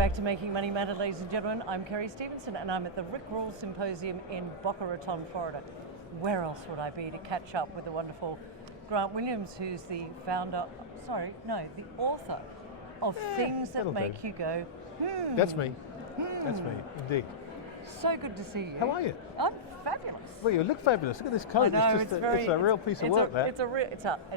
back to Making Money Matter, ladies and gentlemen. I'm Kerry Stevenson and I'm at the Rick Rule Symposium in Boca Raton, Florida. Where else would I be to catch up with the wonderful Grant Williams, who's the the author of Things That Make You Go, That's me. That's me, indeed. So good to see you. How are you? I'm fabulous. Well, you look fabulous. Look at this coat. I know, it's a real piece of work, that. It's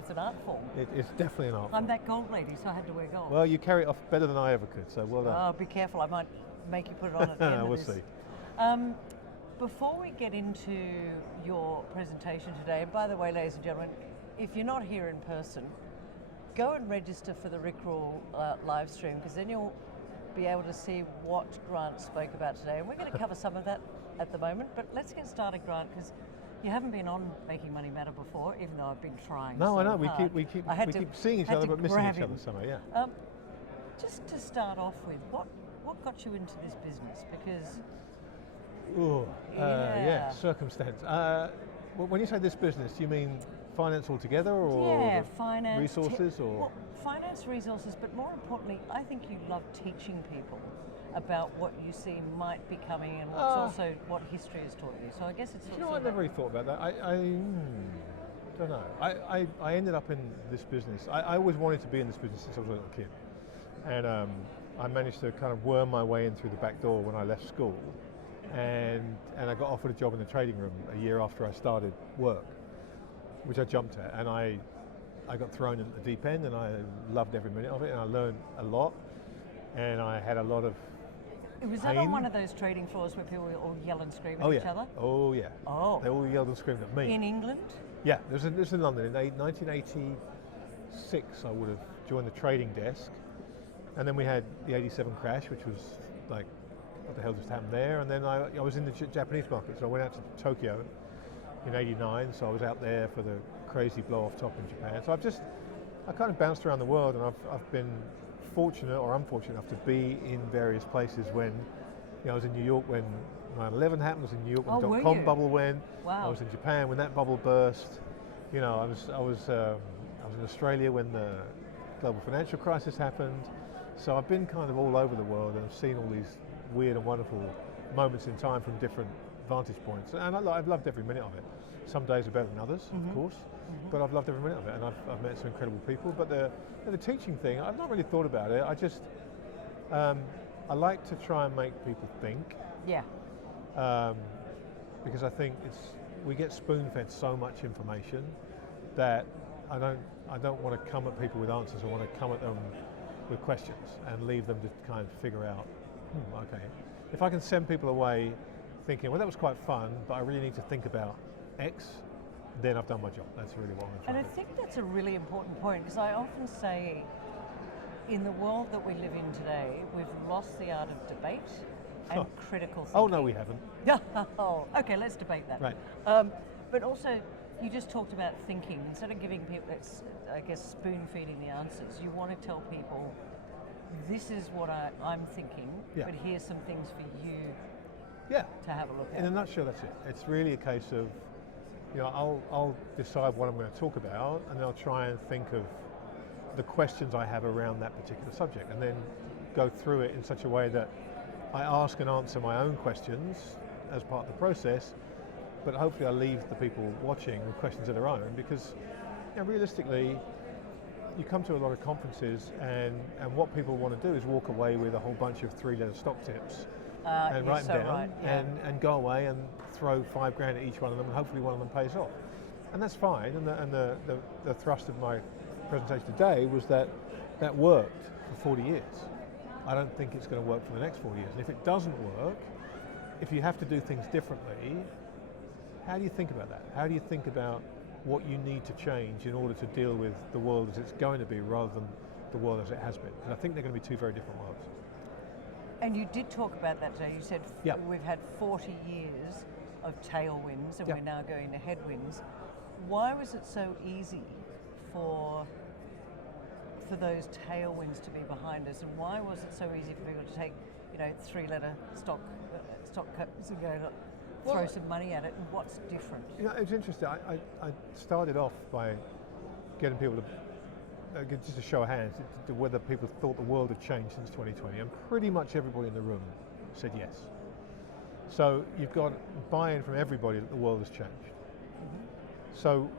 an art form. It's definitely an art form. I'm that gold lady, so I had to wear gold. Well, you carry it off better than I ever could, so well done. Oh, be careful. I might make you put it on at the end we'll of this. see. Before we get into your presentation today, and by the way, ladies and gentlemen, if you're not here in person, go and register for the Rick Rule live stream, because then you'll be able to see what Grant spoke about today. And we're going to cover some of that at the moment, but let's get started, Grant, because you haven't been on Making Money Matter before, even though I've been trying. No, so I know. hard. We keep seeing each other, but missing each other somehow. Yeah. Just to start off with, what got you into this business? Because circumstance. When you say this business, you mean finance altogether, or finance, resources, or finance, resources, but more importantly, I think you love teaching people about what you see might be coming and what's also what history has taught you. So I guess it's. I never really thought about that. I don't know. I ended up in this business. I always wanted to be in this business since I was a little kid, and I managed to kind of worm my way in through the back door when I left school, and I got offered a job in the trading room a year after I started work, which I jumped at, and I got thrown in the deep end, and I loved every minute of it, and I learned a lot, and I had a lot of Was that on one of those trading floors where people all yell and scream at each other? Oh yeah. Oh. They all yelled and screamed at me. In England? Yeah, this was in London. In 1986, I would have joined the trading desk, and then we had the '87 crash, which was like, what the hell just happened there? And then I was in the Japanese market, so I went out to Tokyo in '89, so I was out there for the crazy blow-off top in Japan. So I kind of bounced around the world, and I've been fortunate or unfortunate enough to be in various places. When I was in New York when 9/11 happened, I was in New York when the dot-com bubble went. Wow. I was in Japan when that bubble burst. I was in Australia when the global financial crisis happened. So I've been kind of all over the world, and I've seen all these weird and wonderful moments in time from different vantage points, and I've loved every minute of it. Some days are better than others, of course, but I've loved every minute of it, and I've met some incredible people. But the teaching thing, I've not really thought about it. I just I like to try and make people think. Yeah. Because I think we get spoon-fed so much information that I don't want to come at people with answers. I want to come at them with questions and leave them to kind of figure out. Okay, if I can send people away thinking, well, that was quite fun, but I really need to think about X, then I've done my job. That's really what I'm trying to do. And I think that's a really important point, because I often say, in the world that we live in today, we've lost the art of debate and critical thinking. Oh, no, we haven't. Oh, okay, let's debate that. Right. But also, you just talked about thinking. Instead of giving people, I guess, spoon-feeding the answers, you want to tell people, this is what I'm thinking, but here's some things for you to have a look at. In a nutshell, that's it. It's really a case of, I'll decide what I'm going to talk about, and then I'll try and think of the questions I have around that particular subject, and then go through it in such a way that I ask and answer my own questions as part of the process, but hopefully I leave the people watching with questions of their own, because realistically, you come to a lot of conferences, and what people want to do is walk away with a whole bunch of 3-letter stock tips and write them down and go away and throw $5 grand at each one of them, and hopefully one of them pays off. And that's fine, and the thrust of my presentation today was that worked for 40 years. I don't think it's going to work for the next 40 years. And if it doesn't work, if you have to do things differently, how do you think about that? How do you think about what you need to change in order to deal with the world as it's going to be, rather than the world as it has been? And I think they're going to be two very different worlds. And you did talk about that today. You said we've had 40 years of tailwinds, and we're now going to headwinds. Why was it so easy for those tailwinds to be behind us, and why was it so easy for people to take 3-letter stock codes and go throw some money at it, and what's different? It's interesting. I started off by getting people to just a show of hands, whether people thought the world had changed since 2020, and pretty much everybody in the room said yes. So you've got buy-in from everybody that the world has changed. So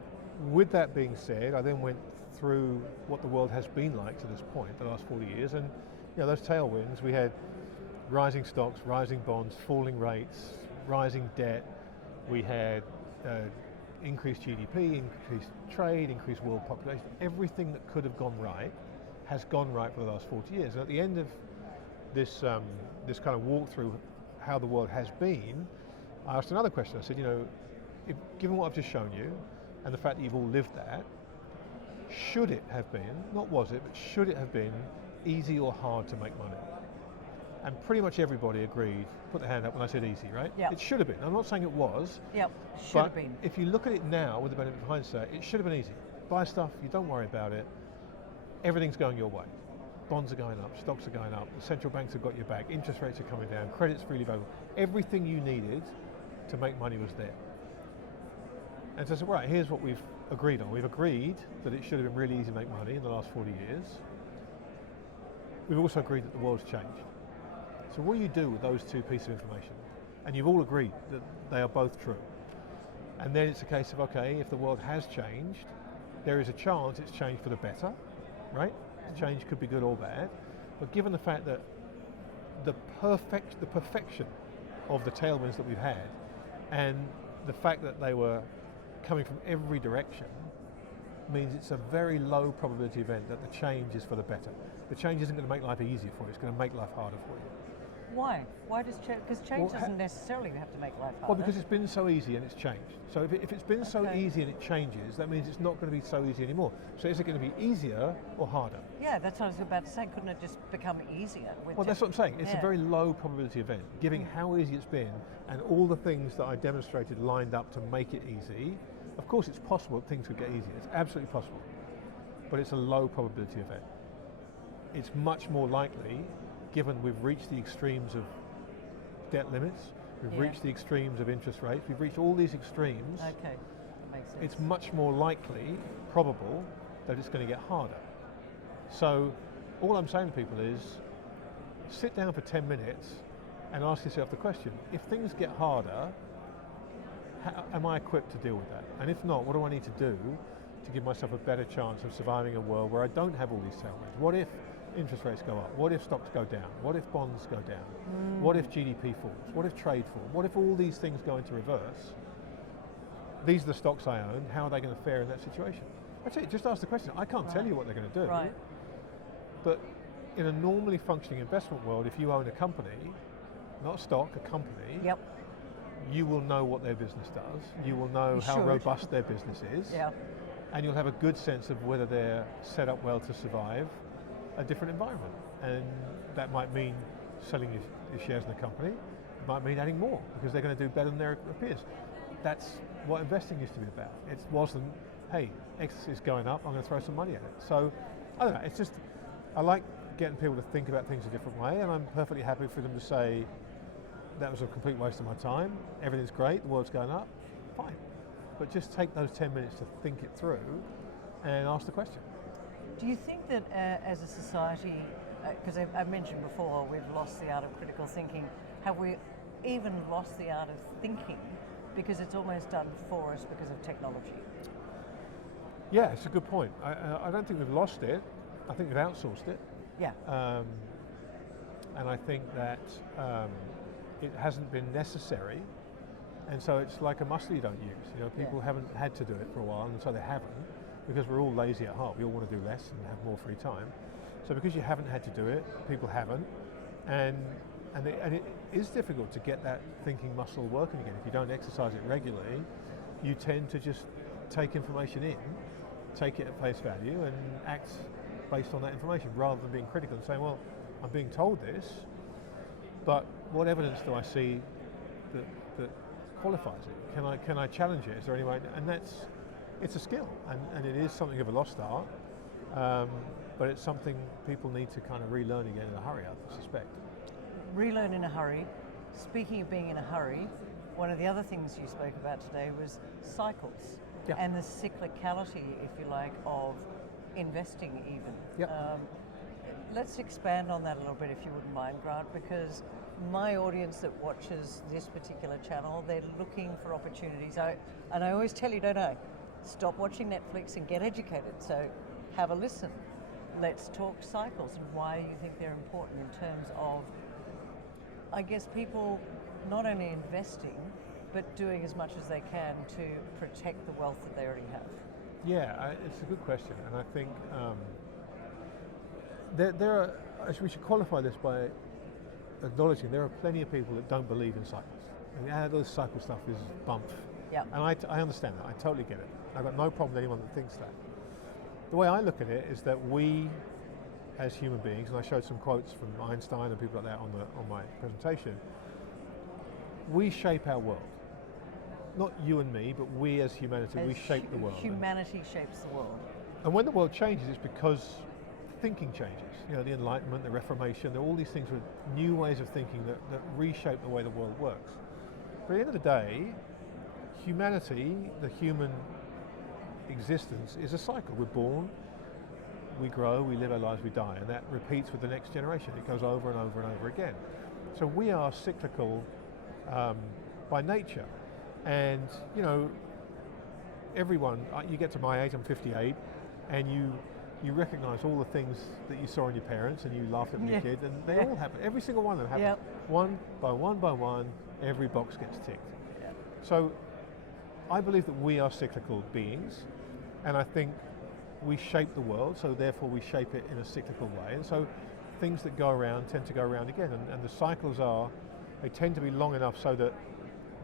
with that being said, I then went through what the world has been like to this point, the last 40 years, and those tailwinds, we had rising stocks, rising bonds, falling rates, rising debt, we had increased GDP, increased trade, increased world population. Everything that could have gone right has gone right for the last 40 years. And at the end of this this kind of walk through how the world has been, I asked another question. I said, given what I've just shown you, and the fact that you've all lived that, should it have been, not was it, but should it have been easy or hard to make money? And pretty much everybody agreed, put their hand up when I said easy, right? Yep. It should have been. I'm not saying it was. Yep, should have been. If you look at it now with the benefit of hindsight, it should have been easy. Buy stuff, you don't worry about it. Everything's going your way. Bonds are going up, stocks are going up, the central banks have got your back, interest rates are coming down, credit's freely available. Everything you needed to make money was there. And so I said, right, here's what we've agreed on. We've agreed that it should have been really easy to make money in the last 40 years. We've also agreed that the world's changed. So what do you do with those two pieces of information? And you've all agreed that they are both true. And then it's a case of, okay, if the world has changed, there is a chance it's changed for the better, right? The change could be good or bad. But given the fact that the perfection of the tailwinds that we've had, and the fact that they were coming from every direction, means it's a very low probability event that the change is for the better. The change isn't going to make life easier for you, it's going to make life harder for you. Why? Why does change? Because change doesn't necessarily have to make life harder. Well, because it's been so easy and it's changed. So if it's been so easy and it changes, that means it's not going to be so easy anymore. So is it going to be easier or harder? Yeah, that's what I was about to say. Couldn't it just become easier? Well, that's what I'm saying. It's a very low probability event, given how easy it's been and all the things that I demonstrated lined up to make it easy. Of course, it's possible that things could get easier. It's absolutely possible. But it's a low probability event. It's much more likely, given we've reached the extremes of debt limits, we've reached the extremes of interest rates, we've reached all these extremes. Okay, makes sense. It's much more likely, probable, that it's going to get harder. So all I'm saying to people is, sit down for 10 minutes and ask yourself the question, if things get harder, am I equipped to deal with that? And if not, what do I need to do to give myself a better chance of surviving a world where I don't have all these tailwinds? What if interest rates go up? What if stocks go down? What if bonds go down? What if GDP falls? What if trade falls? What if all these things go into reverse? These are the stocks I own. How are they going to fare in that situation? That's it. Just ask the question. I can't tell you what they're going to do. Right. But in a normally functioning investment world, if you own a company, not a stock, a company, you will know what their business does. You will know how robust their business is. And you'll have a good sense of whether they're set up well to survive a different environment. And that might mean selling your shares in the company. It might mean adding more because they're going to do better than their peers. That's what investing used to be about. It wasn't, hey, X is going up, I'm going to throw some money at it. So, I don't know, it's just, I like getting people to think about things a different way, and I'm perfectly happy for them to say, that was a complete waste of my time, everything's great, the world's going up, fine. But just take those 10 minutes to think it through and ask the question. Do you think that as a society, because I mentioned before, we've lost the art of critical thinking, have we even lost the art of thinking because it's almost done for us because of technology? Yeah, it's a good point. I don't think we've lost it. I think we've outsourced it. Yeah. And I think that it hasn't been necessary, and so it's like a muscle you don't use. People haven't had to do it for a while, and so they haven't, because we're all lazy at heart. We all want to do less and have more free time. So because you haven't had to do it, people haven't, and it is difficult to get that thinking muscle working again. If you don't exercise it regularly, you tend to just take information in, take it at face value, and act based on that information rather than being critical and saying, well, I'm being told this, but what evidence do I see that qualifies it? Can I challenge it? Is there any way? And it's a skill, and it is something of a lost art, but it's something people need to kind of relearn again in a hurry, I suspect. Relearn in a hurry. Speaking of being in a hurry, one of the other things you spoke about today was cycles and the cyclicality, if you like, of investing even. Yep. Let's expand on that a little bit if you wouldn't mind, Grant, because my audience that watches this particular channel, they're looking for opportunities. And I always tell you, don't I? Stop watching Netflix and get educated. So have a listen. Let's talk cycles and why you think they're important in terms of, I guess, people not only investing, but doing as much as they can to protect the wealth that they already have. Yeah, it's a good question, and I think there are, we should qualify this by acknowledging there are plenty of people that don't believe in cycles. And this cycle stuff is bump. Yep. And I understand that, I totally get it. I've got no problem with anyone that thinks that. The way I look at it is that we, as human beings, and I showed some quotes from Einstein and people like that on my presentation, we shape our world. Not you and me, but we as humanity, we shape the world. Humanity shapes the world. And when the world changes, it's because thinking changes. You know, the Enlightenment, the Reformation, there are all these things with new ways of thinking that reshape the way the world works. But at the end of the day, humanity, the human existence, is a cycle. We're born, we grow, we live our lives, we die, and that repeats with the next generation. It goes over and over and over again. So we are cyclical by nature. And, you know, everyone, you get to my age, I'm 58, and you recognize all the things that you saw in your parents and you laughed at when you were a kid, and they all happen. Every single one of them happen. Yep. One by one, every box gets ticked. Yep. So I believe that we are cyclical beings, and I think we shape the world, so therefore we shape it in a cyclical way. And so things that go around tend to go around again, and the cycles they tend to be long enough so that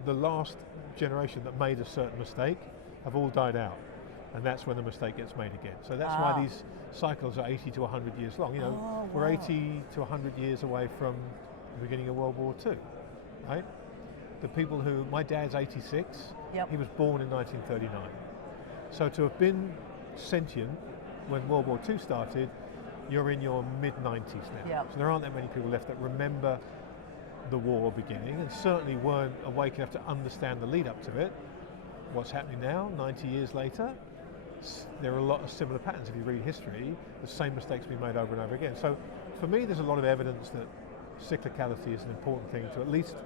the last generation that made a certain mistake have all died out, and that's when the mistake gets made again. So that's why these cycles are 80 to 100 years long. You know, we're 80 to 100 years away from the beginning of World War II, right? The people my dad's 86, he was born in 1939. So to have been sentient when World War II started, you're in your mid-90s now. Yep. So there aren't that many people left that remember the war beginning, and certainly weren't awake enough to understand the lead up to it. What's happening now, 90 years later, there are a lot of similar patterns. If you read history, the same mistakes being made over and over again. So for me, there's a lot of evidence that cyclicality is an important thing to at least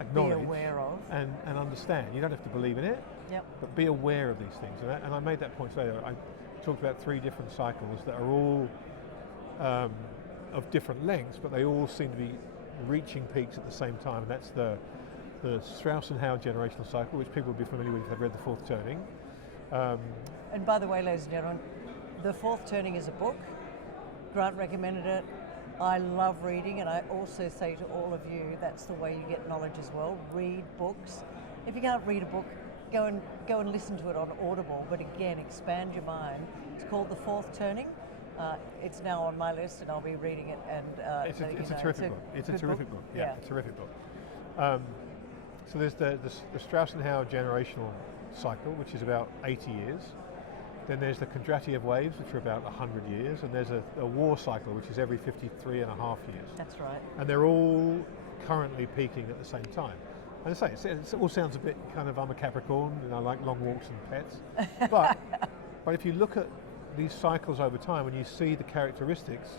acknowledge, be aware of, and understand. You don't have to believe in it, but be aware of these things. And I made that point today. I talked about 3 different cycles that are all of different lengths, but they all seem to be reaching peaks at the same time. And that's the Strauss and Howe generational cycle, which people will be familiar with if they've read The Fourth Turning. And by the way, ladies and gentlemen, The Fourth Turning is a book. Grant recommended it. I love reading, and I also say to all of you, that's the way you get knowledge as well. Read books. If you can't read a book, go and listen to it on Audible, but again, expand your mind. It's called The Fourth Turning. It's now on my list, and I'll be reading it. And it's a terrific book. It's a terrific book. Yeah, it's a terrific book. So there's the Strauss and Howe generational cycle, which is about 80 years. Then there's the Kondratiev waves, which are about 100 years, and there's a war cycle, which is every 53 and a half years. That's right. And they're all currently peaking at the same time. And I say, it all sounds a bit kind of, I'm a Capricorn, you know, I like long walks and pets. But if you look at these cycles over time, and you see the characteristics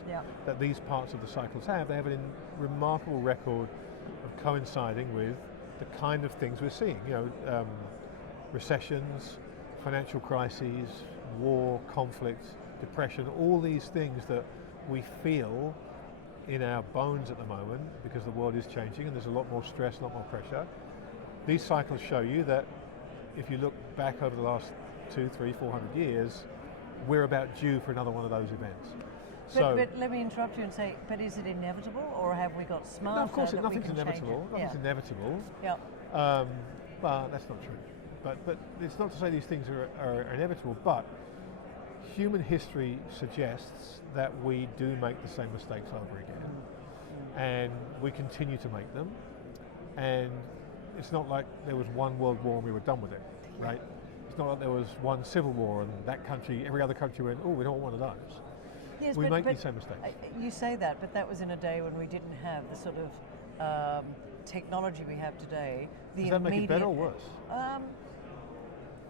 that these parts of the cycles have, they have a remarkable record of coinciding with the kind of things we're seeing. You know, recessions, financial crises, war, conflict, depression, all these things that we feel in our bones at the moment because the world is changing and there's a lot more stress, a lot more pressure. These cycles show you that if you look back over the last 200, 300, 400 years, we're about due for another one of those events. But let me interrupt you and say, but is it inevitable, or have we got smarter? No, of course, nothing's we can inevitable. Nothing's inevitable. Yeah. Well, that's not true. But it's not to say these things are inevitable, but human history suggests that we do make the same mistakes over again, and we continue to make them, and it's not like there was one world war and we were done with it, right? It's not like there was one civil war and that country, every other country went, oh, we don't want one of those. Yes, we make these same mistakes. You say that, but that was in a day when we didn't have the sort of technology we have today. Does that make it better or worse?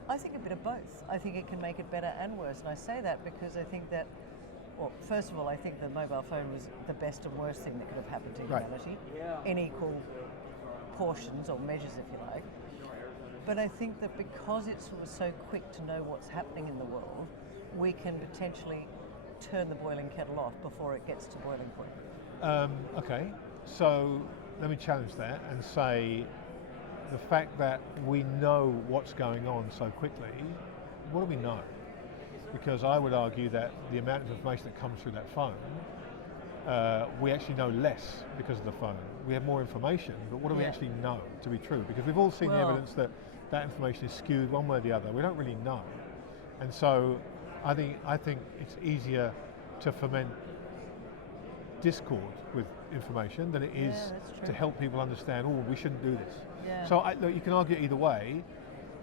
I think a bit of both. I think it can make it better and worse. And I say that because I think that, well, first of all, I think the mobile phone was the best and worst thing that could have happened to humanity in equal portions or measures, if you like. But I think that because it's so quick to know what's happening in the world, we can potentially turn the boiling kettle off before it gets to boiling point. Okay, so let me challenge that and say the fact that we know what's going on so quickly, what do we know? Because I would argue that the amount of information that comes through that phone, we actually know less because of the phone. We have more information, but what do we actually know to be true? Because we've all seen the evidence that that information is skewed one way or the other. We don't really know. And so I think it's easier to foment discord with information than it is to help people understand, oh, we shouldn't do this. Yeah. So look, you can argue either way,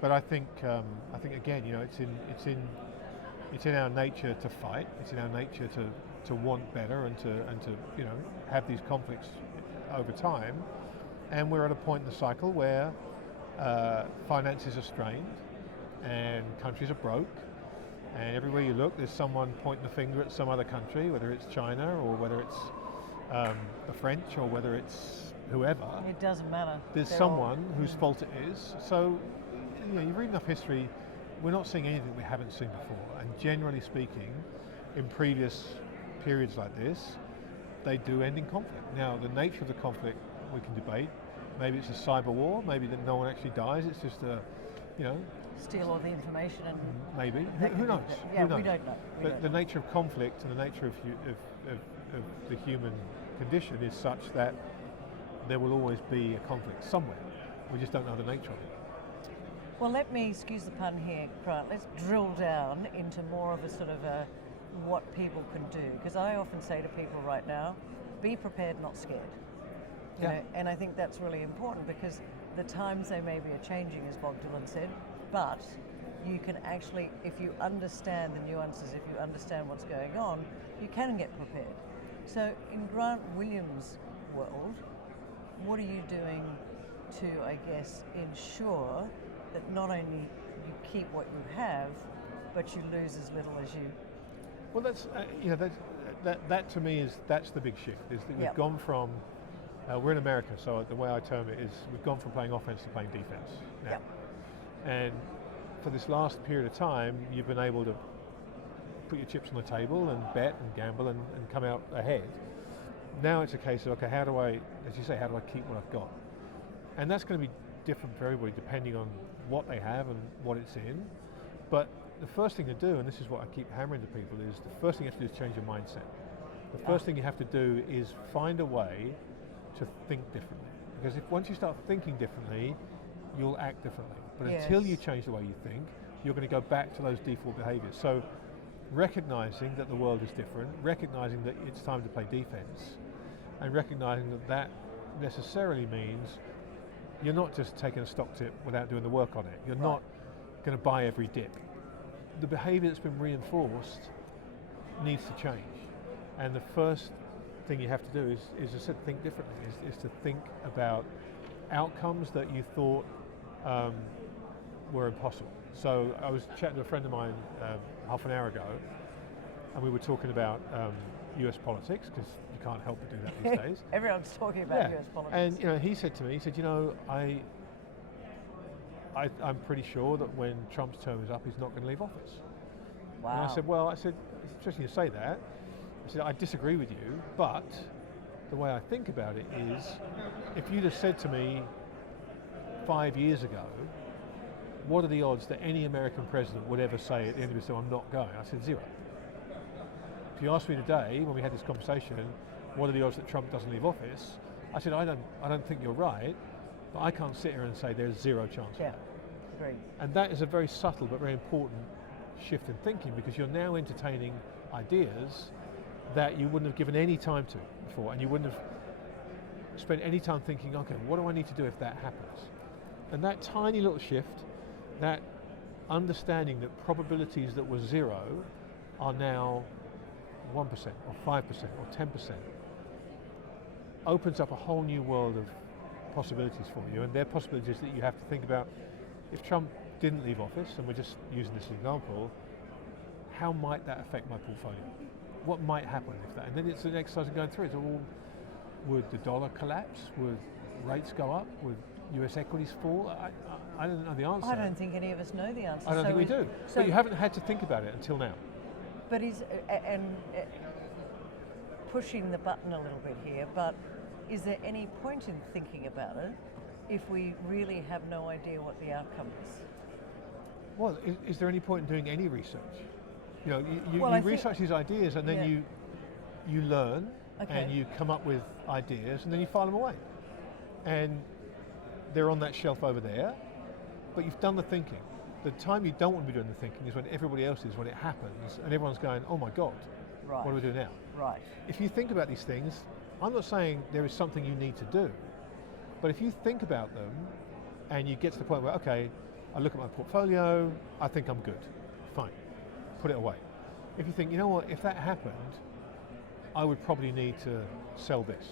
but I think again, it's in our nature to fight. It's in our nature to want better and to have these conflicts over time. And we're at a point in the cycle where finances are strained and countries are broke. And everywhere you look, there's someone pointing the finger at some other country, whether it's China or whether it's the French or whether it's whoever. It doesn't matter. There's someone whose fault it is. So, you read enough history, we're not seeing anything we haven't seen before. And generally speaking, in previous periods like this, they do end in conflict. Now, the nature of the conflict we can debate. Maybe it's a cyber war. Maybe that no one actually dies. It's just a, steal all the information and maybe. Who knows? Yeah, Who knows? we don't know. But the nature of conflict and the nature of the human condition is such that there will always be a conflict somewhere. We just don't know the nature of it. Well, let me, excuse the pun here, Grant, let's drill down into more of a sort of what people can do. Because I often say to people right now, be prepared, not scared. You know, and I think that's really important because the times they maybe are changing, as Bob Dylan said, but you can actually, if you understand the nuances, if you understand what's going on, you can get prepared. So in Grant Williams' world, what are you doing to, I guess, ensure that not only you keep what you have, but you lose as little as you... Well, that's, that to me that's the big shift, is that we've gone from, we're in America, so the way I term it is we've gone from playing offense to playing defense now. And for this last period of time, you've been able to put your chips on the table and bet and gamble and come out ahead. Now it's a case of, okay, how do I, as you say, how do I keep what I've got? And that's going to be different for everybody depending on what they have and what it's in. But the first thing to do, and this is what I keep hammering to people, is the first thing you have to do is change your mindset. The first thing you have to do is find a way to think differently. Because once you start thinking differently, you'll act differently. But until you change the way you think, you're going to go back to those default behaviors. So recognizing that the world is different, recognizing that it's time to play defense, and recognizing that that necessarily means you're not just taking a stock tip without doing the work on it. You're not going to buy every dip. The behavior that's been reinforced needs to change. And the first thing you have to do is to think differently, is to think about outcomes that you thought were impossible. So I was chatting to a friend of mine half an hour ago, and we were talking about US politics, because you can't help but do that these days. Everyone's talking about US politics. And he said to me, he said, I'm pretty sure that when Trump's term is up, he's not going to leave office. Wow. And I said, it's interesting you say that. I said, I disagree with you, but the way I think about it is, if you'd have said to me 5 years ago, what are the odds that any American president would ever say at the end of it, so I'm not going? I said 0. If you asked me today, when we had this conversation, what are the odds that Trump doesn't leave office? I said, I don't think you're right, but I can't sit here and say there's 0 chance. Yeah, agree. And that is a very subtle but very important shift in thinking, because you're now entertaining ideas that you wouldn't have given any time to before, and you wouldn't have spent any time thinking, okay, what do I need to do if that happens? And that tiny little shift, that understanding that probabilities that were 0 are now 1% or 5% or 10%, opens up a whole new world of possibilities for you, and they're possibilities that you have to think about. If Trump didn't leave office, and we're just using this example, how might that affect my portfolio? What might happen if that? And then it's an exercise of going through it. So, well, would the dollar collapse? Would rates go up? Would US equities fall? I don't know the answer. I don't think any of us know the answer. I don't think we do. So but you haven't had to think about it until now. But pushing the button a little bit here, but is there any point in thinking about it if we really have no idea what the outcome is? Well, is there any point in doing any research? You know, you research these ideas and then you learn and you come up with ideas and then you file them away. And they're on that shelf over there, but you've done the thinking. The time you don't want to be doing the thinking is when everybody else is, when it happens, and everyone's going, oh my God, right. What do we do now? Right. If you think about these things, I'm not saying there is something you need to do, but if you think about them and you get to the point where, okay, I look at my portfolio, I think I'm good, fine, put it away. If you think, you know what, if that happened, I would probably need to sell this.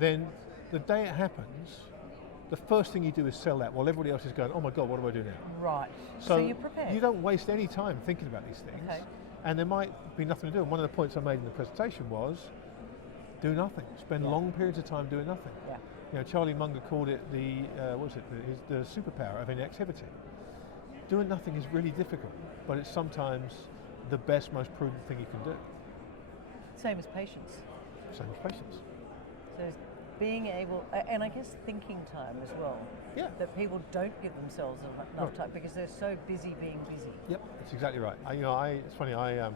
Then the day it happens, the first thing you do is sell that while everybody else is going, oh my God, what do I do now? Right, so you're prepared. You don't waste any time thinking about these things. Okay. And there might be nothing to do. And one of the points I made in the presentation was, do nothing. Spend long periods of time doing nothing. Yeah. You know, Charlie Munger called it the superpower of inactivity. Doing nothing is really difficult, but it's sometimes the best, most prudent thing you can do. Same as patience. Same as patience. So being able, and I guess thinking time as well. Yeah. That people don't give themselves enough time because they're so busy being busy. Yep, that's exactly right. It's funny. I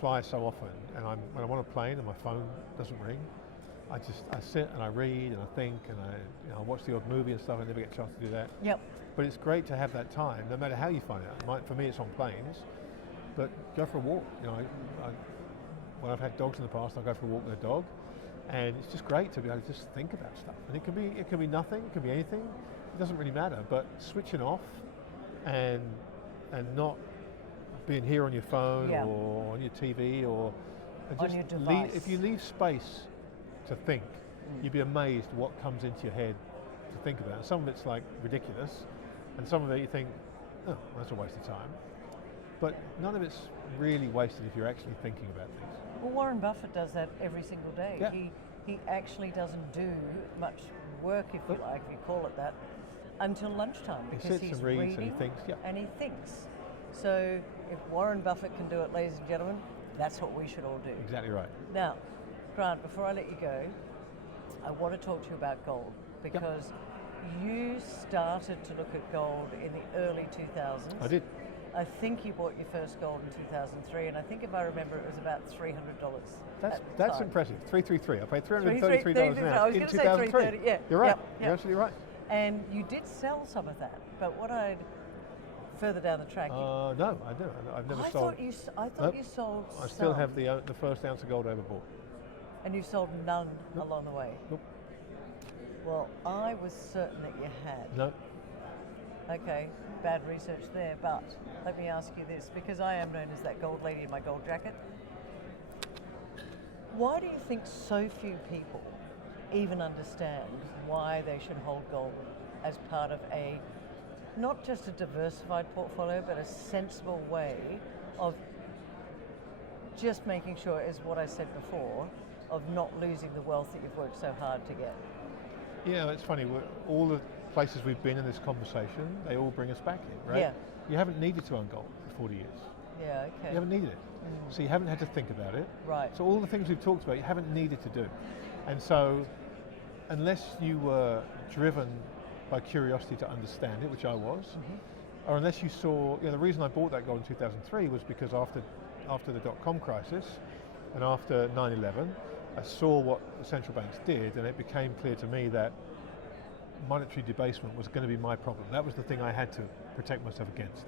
fly so often, and when I'm on a plane and my phone doesn't ring, I sit and I read and I think and I watch the odd movie and stuff. I never get a chance to do that. Yep. But it's great to have that time, no matter how you find it. For me, it's on planes, but go for a walk. When I've had dogs in the past, I'll go for a walk with a dog, and it's just great to be able to just think about stuff. And it can be nothing, it can be anything. It doesn't really matter. But switching off and not being here on your phone or on your TV or on your device. If you leave space to think, you'd be amazed what comes into your head to think about. And some of it's like ridiculous, and some of it you think, oh, that's a waste of time. But none of it's really wasted if you're actually thinking about things. Well, Warren Buffett does that every single day. Yeah. He actually doesn't do much work, if you like, if you call it that, until lunchtime because He sits and reads reading and he thinks. Yeah. and he thinks. So if Warren Buffett can do it, ladies and gentlemen, that's what we should all do. Exactly right. Now, Grant, before I let you go, I want to talk to you about gold because you started to look at gold in the early 2000s. I did. I think you bought your first gold in 2003, and I think if I remember, it was about $300. That's impressive. 333. I paid $333 an ounce in 2003. 330, yeah. You're right. Yep. You're absolutely right. And you did sell some of that, but what I'd further down the track. No, I do. I've never sold. I thought you sold. I still have the first ounce of gold I ever bought. And you sold none along the way. Nope. Well, I was certain that you had. No. Okay, bad research there, but let me ask you this, because I am known as that gold lady in my gold jacket. Why do you think so few people even understand why they should hold gold as part of not just a diversified portfolio, but a sensible way of just making sure, as what I said before, of not losing the wealth that you've worked so hard to get? Yeah, it's funny. All the places we've been in this conversation, they all bring us back in, right? Yeah. You haven't needed to own gold for 40 years. Yeah, okay. You haven't needed it. So you haven't had to think about it. Right. So all the things we've talked about, you haven't needed to do. And so, unless you were driven by curiosity to understand it, which I was, or unless you saw, the reason I bought that gold in 2003 was because after the dot-com crisis and after 9/11, I saw what the central banks did, and it became clear to me that monetary debasement was going to be my problem. That was the thing I had to protect myself against.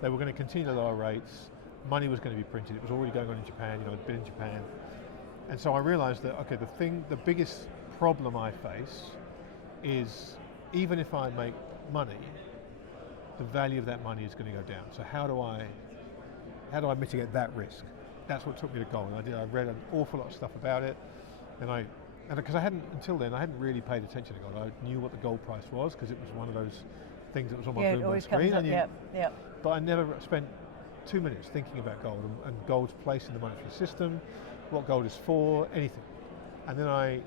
They were going to continue to lower rates, money was going to be printed, it was already going on in Japan, I'd been in Japan. And so I realized that, okay, the biggest problem I face is, even if I make money, the value of that money is going to go down. So how do I mitigate that risk? That's what took me to gold. I read an awful lot of stuff about it, and because until then I hadn't really paid attention to gold. I knew what the gold price was because it was one of those things that was on my Yeah, it Bloomberg always screen. comes up, yeah. But I never spent 2 minutes thinking about gold and gold's place in the monetary system, what gold is for, anything. And then I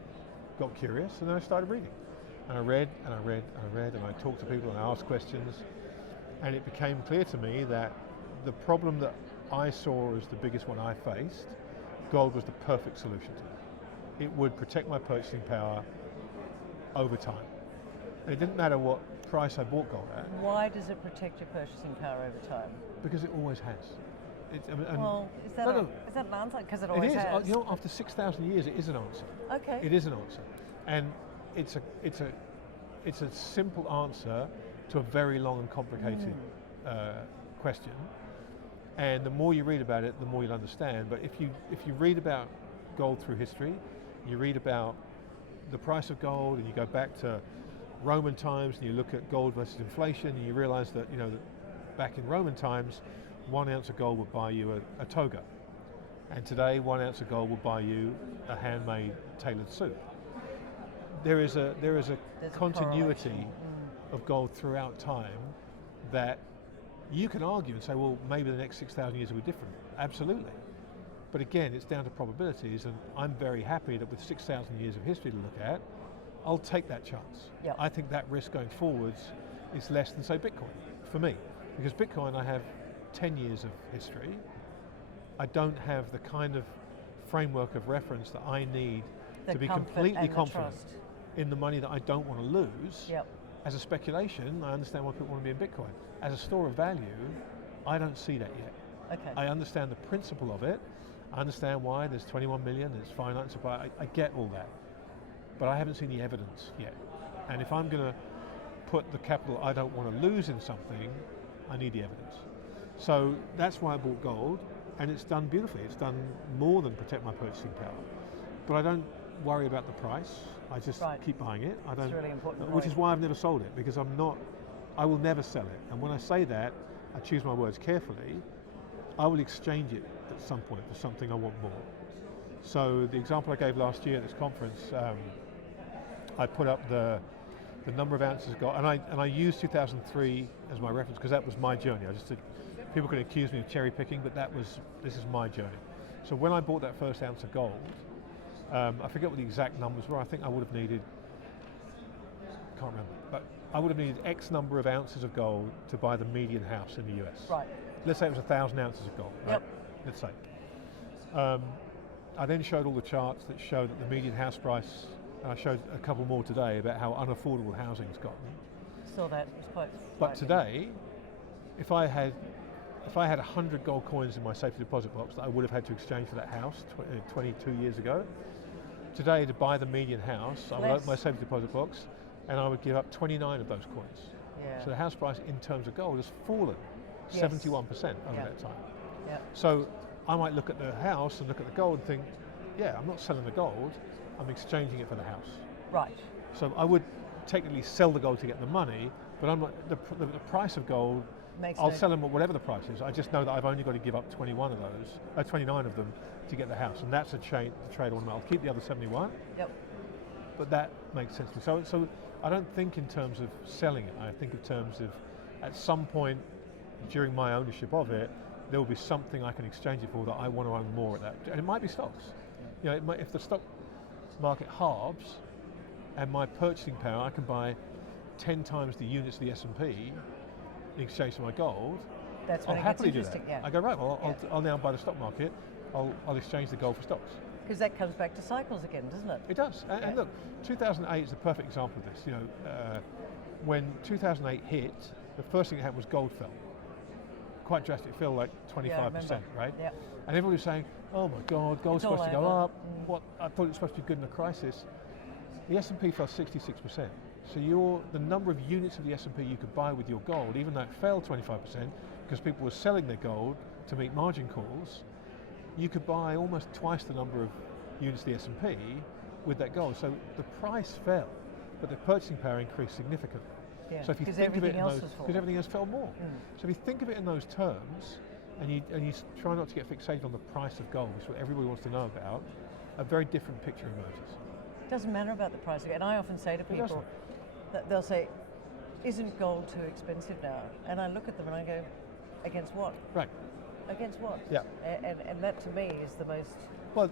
got curious and then I started reading. And I read and I read and I read and I talked to people and I asked questions. And it became clear to me that the problem that I saw as the biggest one I faced, gold was the perfect solution to it. It would protect my purchasing power over time. And it didn't matter what price I bought gold at. Why does it protect your purchasing power over time? Because it always has. Well, is that an answer? Because it always has. You know, after 6,000 years, it is an answer. Okay. It is an answer, and it's a simple answer to a very long and complicated question. And the more you read about it, the more you'll understand. But if you read about gold through history, you read about the price of gold, and you go back to Roman times, and you look at gold versus inflation, and you realize that, you know, that back in Roman times, 1 ounce of gold would buy you a toga. And today, 1 ounce of gold will buy you a handmade tailored suit. There is a continuity of gold throughout time that you can argue and say, well, maybe the next 6,000 years will be different. Absolutely. But again, it's down to probabilities, and I'm very happy that with 6,000 years of history to look at, I'll take that chance. Yep. I think that risk going forwards is less than, say, Bitcoin, for me. Because Bitcoin, I have 10 years of history. I don't have the kind of framework of reference that I need to be completely confident in the money that I don't want to lose. Yep. As a speculation, I understand why people want to be in Bitcoin. As a store of value, I don't see that yet. Okay. I understand the principle of it. I understand why there's 21 million, there's finite supply, I get all that. But I haven't seen the evidence yet. And if I'm going to put the capital I don't want to lose in something, I need the evidence. So that's why I bought gold, and it's done beautifully. It's done more than protect my purchasing power. But I don't worry about the price. I just keep buying it. I don't. It's really important. Which is why I've never sold it, because I will never sell it. And when I say that, I choose my words carefully. I will exchange it at some point for something I want more. So the example I gave last year at this conference, I put up the number of ounces of gold, and I used 2003 as my reference because that was my journey. People can accuse me of cherry picking, but this is my journey. So when I bought that first ounce of gold, I forget what the exact numbers were. I think I would have needed, can't remember, but I would have needed X number of ounces of gold to buy the median house in the US. Right. Let's say it was 1,000 ounces of gold, right? Yep. Let's say. I then showed all the charts that showed that the median house price, and I showed a couple more today about how unaffordable housing's gotten. Saw that. It was quite But today, if I had 100 gold coins in my safety deposit box that I would have had to exchange for that house 22 years ago, today to buy the median house, I would open my safety deposit box and I would give up 29 of those coins. Yeah. So the house price in terms of gold has fallen 71% over that time. Yeah. So I might look at the house and look at the gold and think, yeah, I'm not selling the gold, I'm exchanging it for the house. Right. So I would technically sell the gold to get the money, but I'm not, the price of gold, I'll sell them at whatever the price is. I just know that I've only got to give up 29 of them to get the house, and that's a trade I want to make. I'll keep the other 71. Yep. But that makes sense to me. So I don't think in terms of selling it. I think in terms of at some point during my ownership of it, there will be something I can exchange it for that I want to own more at that. And it might be stocks. You know, if the stock market halves and my purchasing power, I can buy 10 times the units of the S&P in exchange for my gold. That's when I'll it happily gets do that. interesting, yeah. I go, right, well, I'll now buy the stock market. I'll exchange the gold for stocks. Because that comes back to cycles again, doesn't it? It does. And look, 2008 is a perfect example of this. You know, when 2008 hit, the first thing that happened was gold fell. Quite drastic. It fell like 25%, right? Yeah. And everybody was saying, oh my God, gold's supposed to go up. What? I thought it was supposed to be good in a crisis. The S&P fell 66%. So the number of units of the S&P you could buy with your gold, even though it fell 25%, because people were selling their gold to meet margin calls, you could buy almost twice the number of units of the S&P with that gold. So the price fell, but the purchasing power increased significantly. Yeah, so if you think of it in those, because everything else fell more. So if you think of it in those terms, and you try not to get fixated on the price of gold, which is what everybody wants to know about, a very different picture emerges. It doesn't matter about the price. And I often say to people that they'll say, isn't gold too expensive now? And I look at them and I go, against what? Right. Against what? Yeah. And that to me is the most... Well,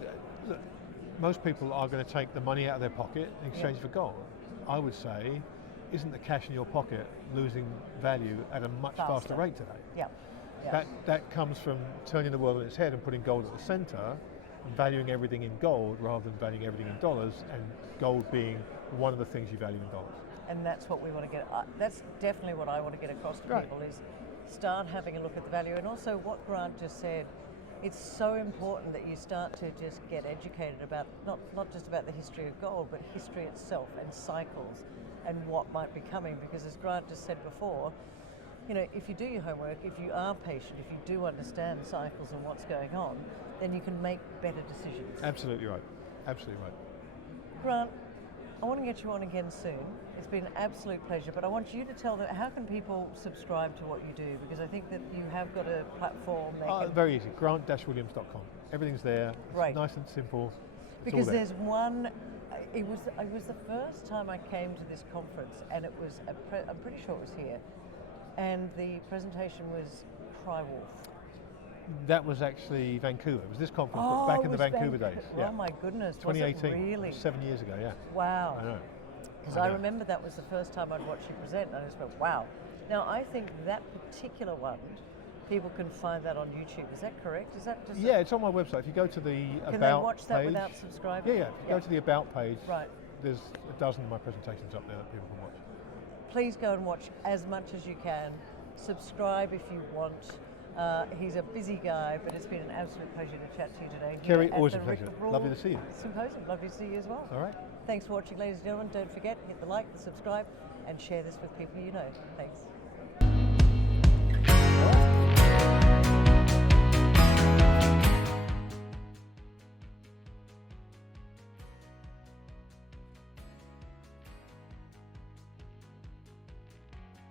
look, most people are going to take the money out of their pocket in exchange for gold. I would say, isn't the cash in your pocket losing value at a much faster rate today? Yeah. Yeah. That comes from turning the world on its head and putting gold at the center and valuing everything in gold rather than valuing everything in dollars, and gold being one of the things you value in dollars. And that's what we want to get, that's definitely what I want to get across to people, is start having a look at the value. And also what Grant just said, it's so important that you start to just get educated about, not just about the history of gold, but history itself and cycles and what might be coming, because as Grant just said before, you know, if you do your homework, if you are patient, if you do understand cycles and what's going on, then you can make better decisions. Absolutely right. Absolutely right. Grant, I want to get you on again soon. It's been an absolute pleasure, but I want you to tell them, how can people subscribe to what you do? Because I think that you have got a platform. Very easy, grant-williams.com. Everything's there, it's nice and simple. Because there's one, it was the first time I came to this conference, and it was, I'm pretty sure it was here, and the presentation was Crywolf. That was actually Vancouver. It was this conference, but back in the Vancouver days. Yeah. Oh my goodness, 2018, was it really? 7 years ago, yeah. Wow. I know. Because I remember that was the first time I'd watched you present, and I just went, wow. Now I think that particular one, people can find that on YouTube. Is that correct? Is that just? Yeah, it's on my website. If you go to the About page. Can they watch that without subscribing? Yeah. If you go to the About page, right. There's a dozen of my presentations up there that people can watch. Please go and watch as much as you can. Subscribe if you want. He's a busy guy, but it's been an absolute pleasure to chat to you today. Kerry, always a pleasure. Lovely to see you. Symposium. Lovely to see you as well. All right. Thanks for watching, ladies and gentlemen. Don't forget, hit the like, the subscribe, and share this with people you know. Thanks.